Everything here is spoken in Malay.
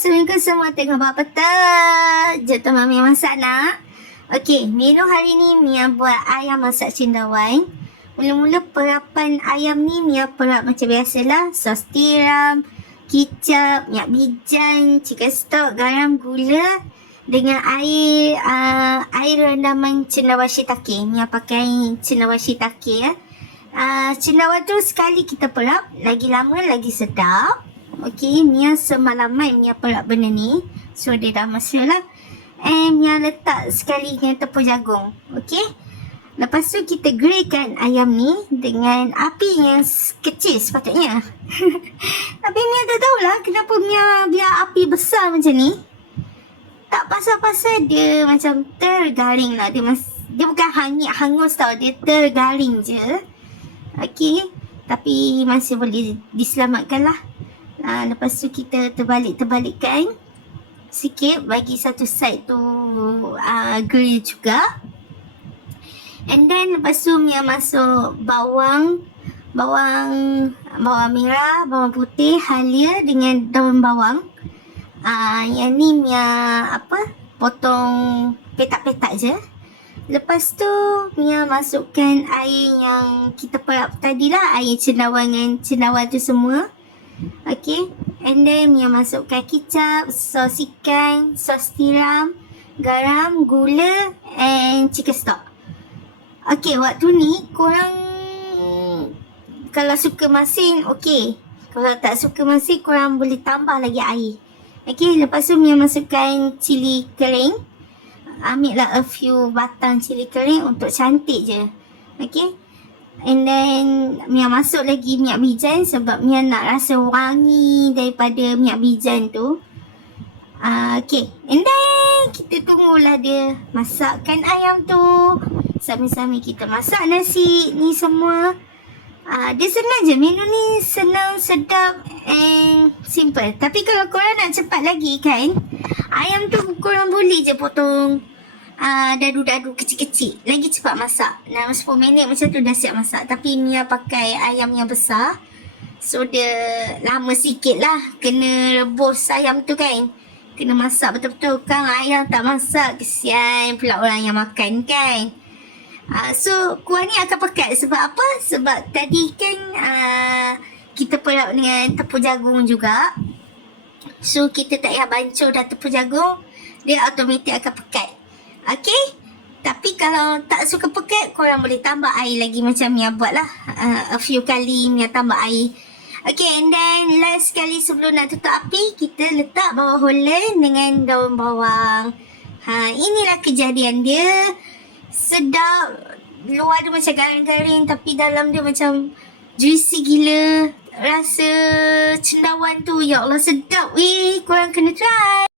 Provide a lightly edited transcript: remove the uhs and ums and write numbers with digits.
Assalamualaikum semua. Tengok buat apa? Jatuh Mami masak nak. Okey, menu hari ni Mia buat ayam masak cendawan. Mula-mula perapan ayam ni Mia perap macam biasalah. Sos tiram, kicap, minyak bijan, chicken stock, garam, gula dengan air rendaman cendawan shiitake. Mia pakai cendawan shiitake ya. Cendawan tu sekali kita perap, lagi lama lagi sedap. Okey, Mia semalaman Mia perap benda ni. So dia dah mesra lah. And Mia letak sekali dengan tepung jagung. Okey. Lepas tu kita grillkan ayam ni dengan api yang kecil sepatutnya. Tapi Mia tak tahulah kenapa Mia biar api besar macam ni. Tak pasal-pasal dia macam tergaring lah. Dia bukan hangus tau. Dia tergaring je. Okey. Tapi masih boleh diselamatkan lah. Lepas tu kita terbalik-terbalikkan sikit bagi satu side tu grill juga. And then lepas tu Mia masuk bawang merah, bawang putih, halia dengan daun bawang. Yang ni Mia potong petak-petak je. Lepas tu Mia masukkan air yang kita perap tadi lah, air cendawan dengan cendawan tu semua. Okay, and then Mia masukkan kicap, sos ikan, sos tiram, garam, gula and chicken stock. Okay, waktu ni korang kalau suka masin okay. Kalau tak suka masin korang boleh tambah lagi air. Okay, lepas tu Mia masukkan cili kering. Ambil lah a few batang cili kering untuk cantik je. Okay. And then Mia masuk lagi minyak bijan sebab Mia nak rasa wangi daripada minyak bijan tu. Okay. And then kita tunggulah dia masakkan ayam tu. Sambil-sambil kita masak nasi ni semua. Dia senang je. Menu ni senang, sedap and simple. Tapi kalau korang nak cepat lagi kan, ayam tu korang boleh je potong dadu-dadu kecil-kecil. Lagi cepat masak. Dalam 10 minit macam tu dah siap masak. Tapi Mia pakai ayam yang besar. So dia lama sikit lah. Kena rebus ayam tu kan. Kena masak betul-betul. Kan ayam tak masak, kesian pula orang yang makan kan. So kuah ni akan pekat. Sebab apa? Sebab tadi kan kita perap dengan tepung jagung juga. So kita tak payah bancuh dah tepung jagung. Dia automatik akan pekat. Okay. Tapi kalau tak suka pekat, korang boleh tambah air lagi macam Mia buat lah. A few kali Mia tambah air. Okay, and then last sekali sebelum nak tutup api, kita letak bawang holland dengan daun bawang. Inilah kejadian dia. Sedap. Luar dia macam garing-garing tapi dalam dia macam juicy gila. Rasa cendawan tu, ya Allah sedap weh. Korang kena try.